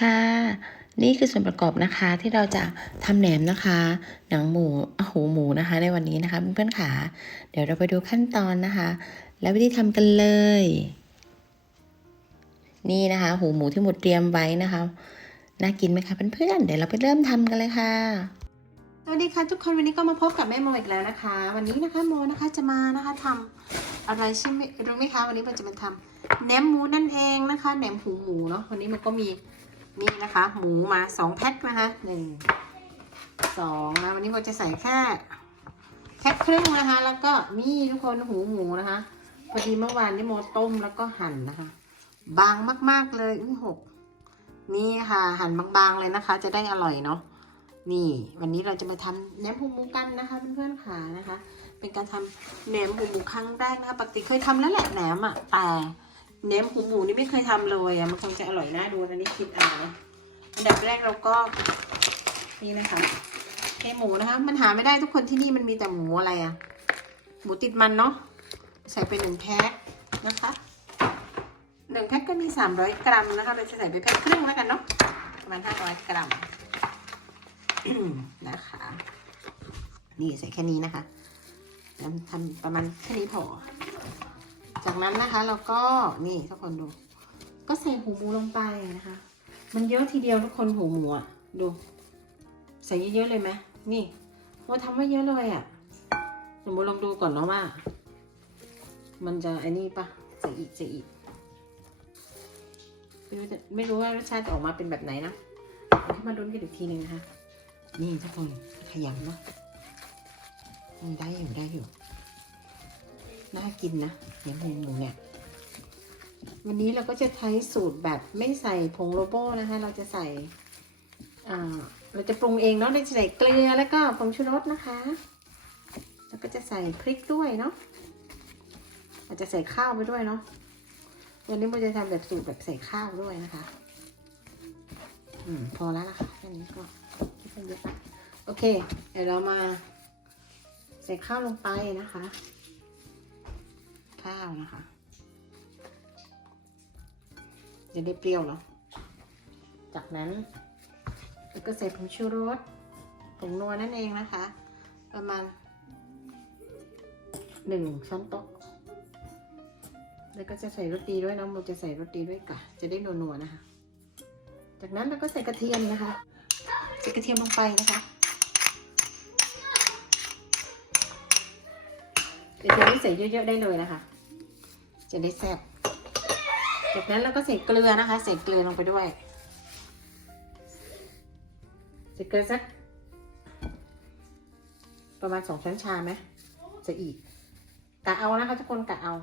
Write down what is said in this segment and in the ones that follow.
ค่ะ นี่คือส่วนประกอบนะคะที่เราจะทำแหนมนะคะ หนังหมูอหูหมูนะคะ ในวันนี้นะคะเพื่อนๆขาเดี๋ยวเราไปดูขั้นตอนนะคะ และวิธีทำกันเลย นี่นะคะ หูหมูที่หมดเตรียมไว้นะคะน่ากินไหมคะเพื่อนๆเดี๋ยวเราไปเริ่มทำกันเลยค่ะสวัสดีค่ะทุกคนวันนี้ก็มาพบกับแม่โมอีกแล้วนะคะ วันนี้นะคะโมนะคะจะมานะคะทำอะไรใช่ไหมรู้ไหมคะวันนี้มันจะมาทำแหนมหมูนั่นเองนะคะแหนมหูหมูเนาะวันนี้มันก็มี นี่นะคะ หมูมาสองแพ็คนะคะหนึ่งสองนะวันนี้โมจะใส่แค่แพ็คครึ่งนะคะ แล้วก็นี่ทุกคนหูหมูนะคะพอดีเมื่อวานนี้โมต้มแล้วก็หั่นนะคะ บางมาก ๆเลยอุ้ยหกนี่ค่ะหั่นบางๆเลยนะคะ จะได้อร่อยเนาะนี่ วันนี้เราจะมาทำแหนมหูหมูกันนะคะเพื่อนๆค่ะนะคะ เป็นการทำแหนมหูหมูครั้งแรกนะคะปกติเคยทำแล้วแหละแหนมอะแต่ แหนมหูหมูนี่ไม่เคยทำเลยอะมันคงจะอร่อยน่าดูอันนี้คิดเอานะอันดับแรกเราก็นี่นะคะเทหมูนะคะ มันหาไม่ได้ทุกคนที่นี่มันมีแต่หมูอะไรอะ หมูติดมันเนาะใส่ไปหนึ่งแพ็คนะคะหนึ่งแพ็คก็มีสามร้อยกรัมนะคะเราจะใส่ไปแพ็คครึ่งแล้วกันเนาะประมาณห้าร้อยกรัมนะคะ นี่ใส่แค่นี้นะคะทำประมาณแค่นี้พอ จากนั้นนะคะเราก็นี่ทุกคนดู ก็ใส่หูหมูลงไปนะคะ มันเยอะทีเดียวทุกคนหูหมูอะดู ใส่เยอะๆเลยไหมนี่ว่าทำไว้เยอะเลยอะเดี๋ยวโมลองดูก่อนเนาะว่า มันจะไอ้นี่ปะใส่อีกใส่อีกไม่รู้จะไม่รู้ว่ารสชาติจะออกมาเป็นแบบไหนนะเดี๋ยวมาลุ้นกันอีกทีหนึ่งนะคะ นี่ทุกคนขยำเนาะได้อยู่ได้อยู่ น่ากินนะเนหมูหมูเนี่ย วันนี้เราก็จะใช้สูตรแบบไม่ใส่ผงโลโบนะคะ เราจะใส่เราจะปรุงเองเนาะเราจะใส่เกลือแล้วก็ผงชูรสนะคะ แล้วก็จะใส่พริกด้วยเนาะอาจจะใส่ข้าวไปด้วยเนาะ วันนี้มันจะทำแบบสูตรแบบใส่ข้าวด้วยนะคะ อืมพอแล้วนะคะแค่นี้ก็คิดเป็นเยอะนะโอเค เดี๋ยวเรามาใส่ข้าวลงไปนะคะ นะคะ จะได้เปรี้ยวเนาะจากนั้นแล้วก็ใส่ผงชูรสผงนัวนั่นเองนะคะ ประมาณหนึ่งช้อนโต๊ะแล้วก็จะใส่รสดีด้วยนะโมจะใส่รสดีด้วยกะจะได้นัวๆนะคะ จากนั้นเราก็ใส่กระเทียมนะคะ ใส่กระเทียมลงไปนะคะกระเทียมนี่ใส่เยอะๆได้เลยนะคะ จะได้แซ่บจากนั้นเราก็ใส่เกลือนะคะ ใส่เกลือลงไปด้วย ใส่เกลือสักประมาณสองช้อนชาไหมจะอีกกะเอานะคะทุกคนกะเอา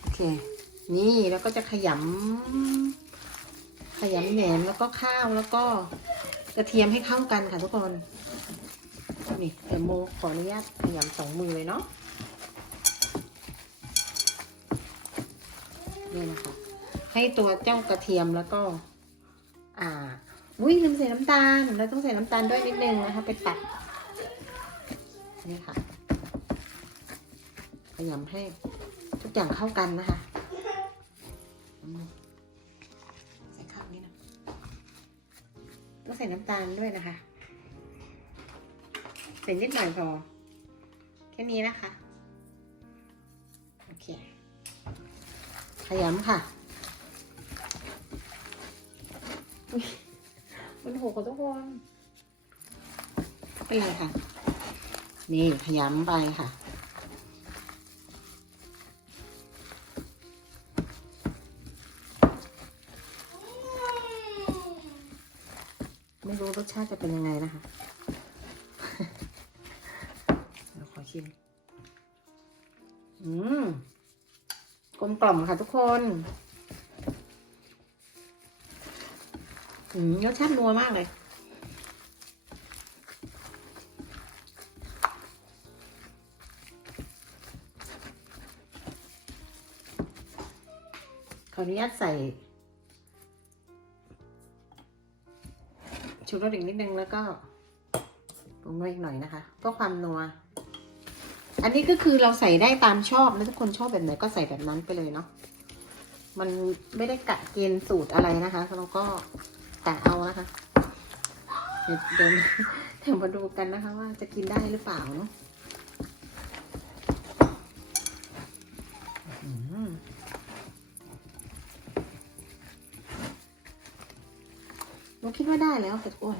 โอเค นี่แล้วก็จะขยำขยำแหนมแล้วก็ข้าวแล้วก็กระเทียมให้เข้ากันค่ะทุกคน นี่เดี๋ยวโมขออนุญาตขยำสองมือเลยเนาะ นี่นะคะ ให้ตัวเจ้ากระเทียมแล้วก็ อ่าอุ้ยลืมใส่น้ำตาลเราต้องใส่น้ำตาลด้วยนิดนึงนะคะ ไปตัดนี่ค่ะขยำให้ทุกอย่างเข้ากันนะคะใส่ข้าวนี้นะต้องใส่น้ำตาลด้วยนะคะใส่นิดหน่อยพอแค่นี้นะคะ โอเค ขยำค่ะอุ๊ยมันหกกับทุกคนเป็นไรค่ะ นี่ขยำไปค่ะไม่รู้รสชาติจะเป็นยังไงนะคะ เราขอชิม ลมกล่อมค่ะทุกคนอืมรสชาตินัวมากเลย ขออนุญาตใส่ชูรสอีกนิดนึงแล้วก็ปรุงรสอีกหน่อยนะคะเพื่อความนัว อันนี้ก็คือเราใส่ได้ตามชอบนะทุกคนชอบแบบไหนก็ใส่แบบนั้นไปเลยเนาะ มันไม่ได้กะเกณฑ์สูตรอะไรนะคะเราก็กะเอานะคะ เดี๋ยวเดี๋ยวมาดูกันนะคะ ว่าจะกินได้หรือเปล่าเนาะอืมหนูคิดว่าได้แล้วเผ็ดอ้วน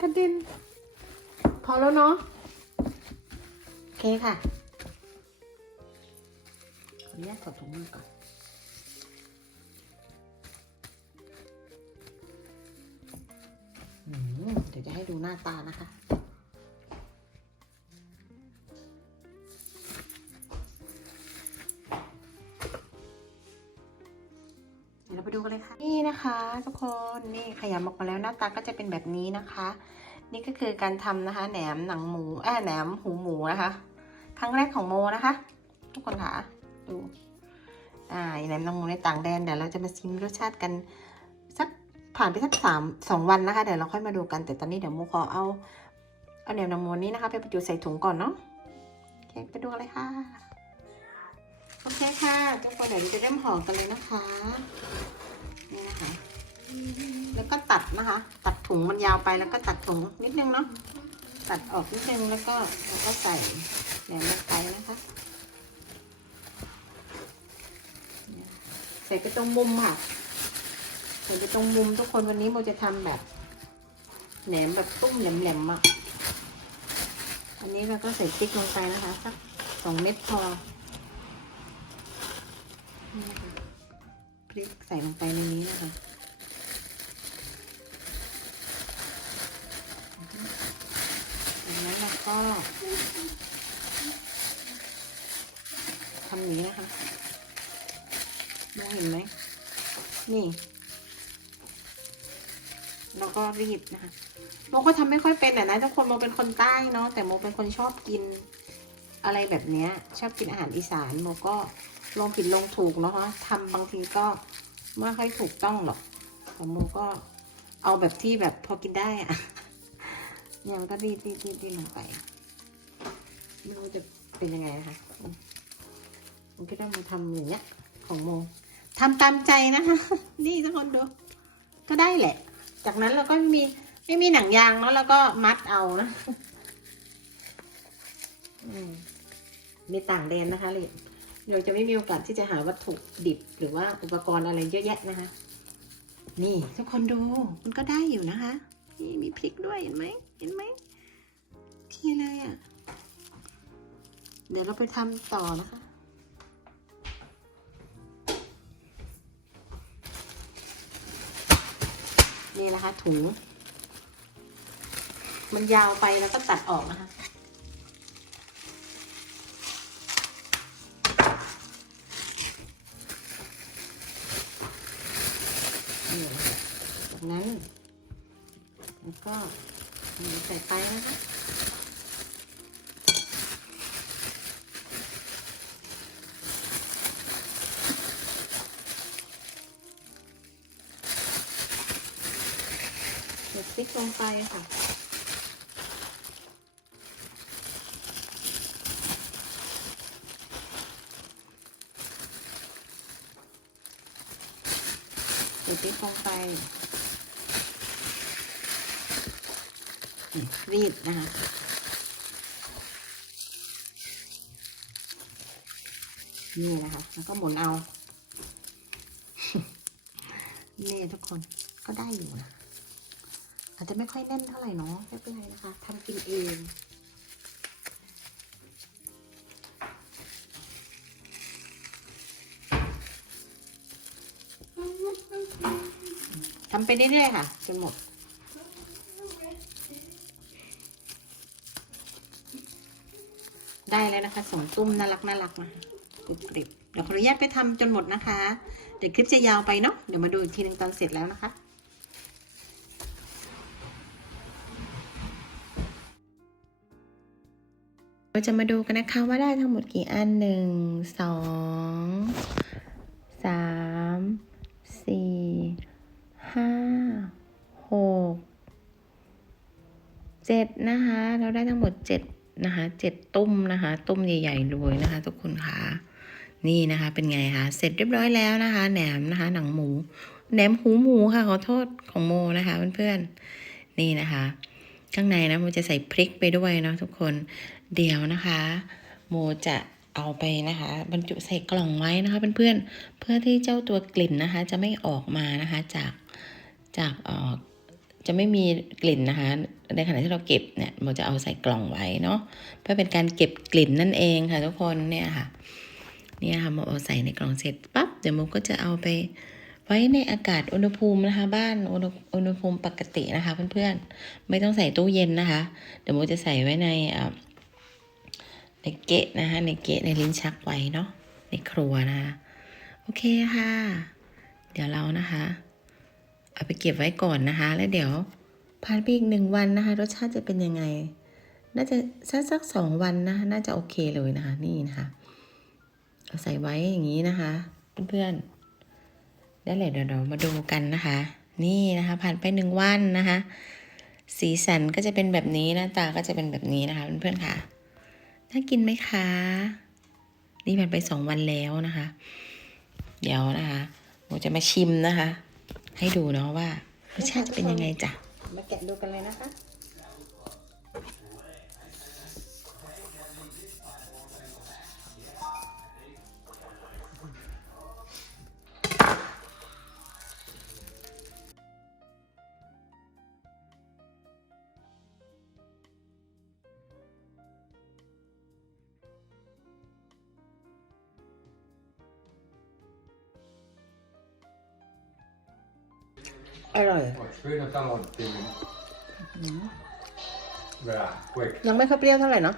กระเด็นพอแล้วเนาะโอเคค่ะขออนุญาตกดถุงมือก่อนอืมเดี๋ยวจะให้ดูหน้าตานะคะเดี๋ยวเราไปดูกันเลยค่ะ นี่ะคะ ทุกคนนี่ขยำออกมาแล้วหน้าตาก็จะเป็นแบบนี้นะคะ นี่ก็คือการทำนะคะแหนมหนังหมูเอ้อแหนมหูหมูนะคะ ครั้งแรกของโมนะคะ ทุกคนค่ะดูอ่าแหนมหนังหมูในต่างแดนเดี๋ยวเราจะมาชิมรสชาติกันสักผ่านไปสักสามสองวันนะคะเดี๋ยวเราค่อยมาดูกันแต่ตอนนี้เดี๋ยวโมขอเอาเอาแหนมหนังหมูนี้นะคะ ไปบรรจุใส่ถุงก่อนเนาะโอเคไปดูกันเลยค่ะโอเคค่ะทุกคนเดี๋ยวจะเริ่มห่อกันเลยนะคะ แล้วก็ตัดนะคะ ตัดถุงมันยาวไปแล้วก็ตัดถุงนิดนึงเนาะตัดออกนิดนึงแล้วก็แล้วก็ใส่แหนมลงไปนะคะใส่ไปตรงมุมค่ะใส่ไปตรงมุมทุกคนวันนี้โมจะทำแบบแหนมแบบตุ้มแหลมๆอะอันนี้เราก็ใส่พริกลงไปนะคะสักสองเม็ดพอพริกใส่ลงไปในนี้นะคะ จา ก็ทำนี้นะคะมองเห็นไหม นี่เราก็รีบนะคะโมก็ทำไม่ค่อยเป็นแต่นะทุกคนโมเป็นคนใต้เนาะแต่โมเป็นคนชอบกินอะไรแบบเนี้ย ชอบกินอาหารอีสานโมก็ลงผิดลงถูกเนาะทำบางทีก็ไม่ค่อยถูกต้องหรอกแต่โมก็เอาแบบที่แบบพอกินได้อะ เนี่ยมันก็รีดรีดรีดรีดลงไปไม่รู้จะเป็นยังไงนะคะผมคิดว่ามันทำอย่างเงี้ยของโมทำตามใจนะคะนี่ทุกคนดูก็ได้แหละ จากนั้นเราก็ไม่มีไม่มีหนังยางแล้วเราก็มัดเอานะอืมในต่างแดนนะคะเลยเราจะไม่มีโอกาสที่จะหาวัตถุดิบหรือว่าอุปกรณ์อะไรเยอะแยะนะคะ นี่ทุกคนดูมันก็ได้อยู่นะคะ นี่มีพริกด้วยเห็นไหมเห็นไหมโอเคเลยอะ่ะ เดี๋ยวเราไปทำต่อนะคะ นี่นะคะถุง มันยาวไปแล้วก็ตัดออกนะคะจากนั้น ก็ใส่ไปนะคะเดี๋ยวพริกลงไปค่ะเดี๋ยวพริกลงไป รีดนะคะนี่นะคะแล้วก็หมุนเอา นี่ทุกคนก็ได้อยู่นะอาจจะไม่ค่อยแน่นเท่าไหร่เนาะไม่เป็นไรนะคะทำกินเองทำไปเรื่อยๆค่ะจนหมด ได้แล้วนะคะสองตุ้มน่ารักน่ารักนะคะกรุบกริบเดี๋ยวขออนุญาตไปทำจนหมดนะคะ เดี๋ยวคลิปจะยาวไปเนาะเดี๋ยวมาดูอีกทีหนึ่งตอนเสร็จแล้วนะคะ เราจะมาดูกันนะคะว่าได้ทั้งหมดกี่อันหนึ่งสองสามสี่ห้าหกเจ็ดนะคะ เราได้ทั้งหมดเจ็ด นะคะเจ็ดตุ้มนะคะตุ้มใหญ่ๆเลยนะคะ ทุกคนค่ะนี่นะคะ เป็นไงคะเสร็จเรียบร้อยแล้วนะคะแหนมนะคะ หนังหมูแหนมหูหมูค่ะขอโทษของโมนะคะเพื่อนๆนี่นะคะ ข้างในนะโมจะใส่พริกไปด้วยเนาะทุกคนเดี๋ยวนะคะ โมจะเอาไปนะคะ บรรจุใส่กล่องไว้นะคะเพื่อนๆเพื่อที่เจ้าตัวกลิ่นนะคะ จะไม่ออกมานะคะจากจากอ่อ จะไม่มีกลิ่นนะคะ ในขณะที่เราเก็บเนี่ยโมจะเอาใส่กล่องไว้เนาะเพื่อเป็นการเก็บกลิ่นนั่นเองค่ะทุกคนเนี่ยค่ะเนี่ยค่ะโมเอาใส่ในกล่องเสร็จปั๊บเดี๋ยวโมก็จะเอาไปไว้ในอากาศอุณหภูมินะคะบ้านอุณหอุณหภูมิปกตินะคะเพื่อนๆไม่ต้องใส่ตู้เย็นนะคะ เดี๋ยวโมจะใส่ไว้ในอ่าในเกะนะคะในเกะในลิ้นชักไว้เนาะในครัวนะคะโอเคค่ะ เดี๋ยวเรานะคะ เอาไปเก็บไว้ก่อนนะคะ แล้วเดี๋ยวผ่านไปอีกหนึ่งวันนะคะ รสชาติจะเป็นยังไง น่าจะสักสักสองวันนะคะน่าจะโอเคเลยนะคะ นี่นะคะเอาใส่ไว้อย่างนี้นะคะ เพื่อนๆได้เลยเดี๋ยวเรามาดูกันนะคะ นี่นะคะ ผ่านไปหนึ่งวันนะคะ สีสันก็จะเป็นแบบนี้หน้าตาก็จะเป็นแบบนี้นะคะเพื่อนๆค่ะน่ากินไหมคะ นี่ผ่านไปสองวันแล้วนะคะ เดี๋ยวนะคะโมจะมาชิมนะคะ ให้ดูเนาะว่ารสชาติจะเป็นยังไงจ้ะมาแกะดูกันเลยนะคะ อร่อย Och spyr något annat till bra, quick. ยังไม่ค่อยเปรี้ยวเท่าไหร่เนาะ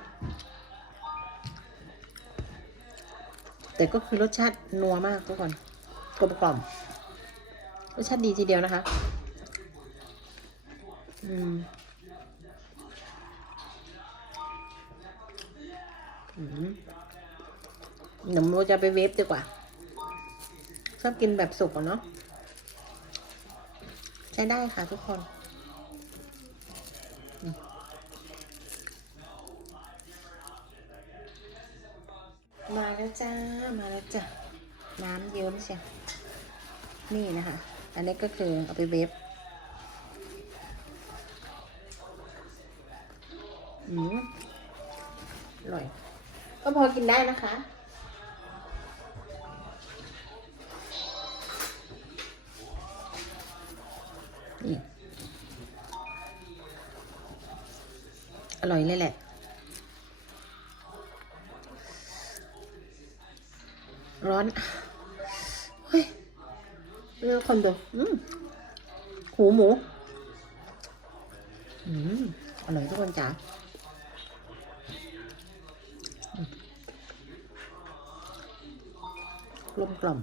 แต่ก็คือรสชาตินัวมากทุกคนกลมกล่อมรสชาติดีทีเดียวนะคะ อืมอืมเดี๋ยวโมจะไปเวฟดีกว่าชอบกินแบบสุกอะเนาะ ใช้ได้ค่ะทุกคนมาแล้วจ้า มาแล้วจ้ะ น้ำเยิ้มเชียนี่นะคะ อันนี้ก็คือเอาไปเวฟอืมอร่อย ก็พอกินได้นะคะ อร่อยเลยแหละ ร้อนเฮ้ยเลือกคนดูอืมหูหมู อืม อร่อยทุกคนจ๋ากลมกล่อม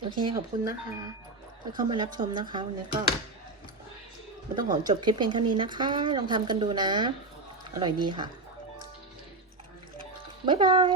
โอเค ขอบคุณนะคะที่เข้ามารับชมนะคะ วันนี้ก็ ไม่ต้องขอจบคลิปเพียงเท่านี้นะคะ ลองทำกันดูนะ อร่อยดีค่ะ บ๊ายบาย